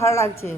ভালো লাগছে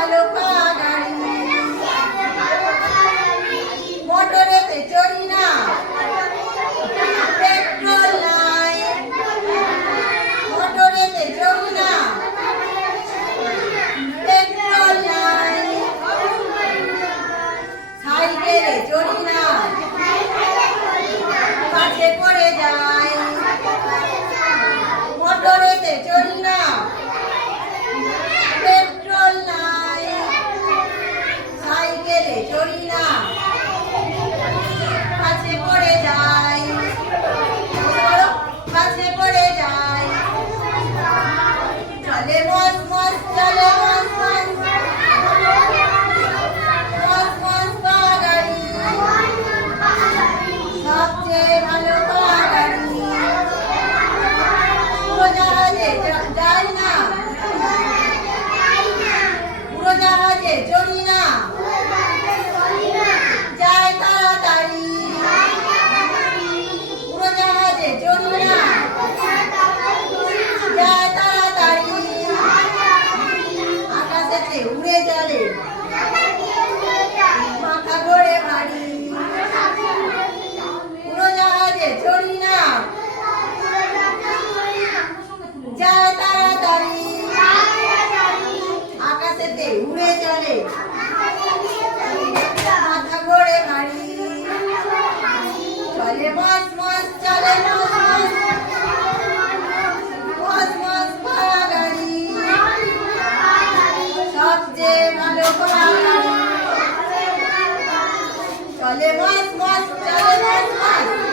trabalho para মাথা ঘোরে গাড়ি চলে মাস মাস চলে মাস মাস মাস মাস ভাড়া গাড়ি। সবচেয়ে ভালো ভাড়া গাড়ি। চলে মাস মাস চলে মাস মাস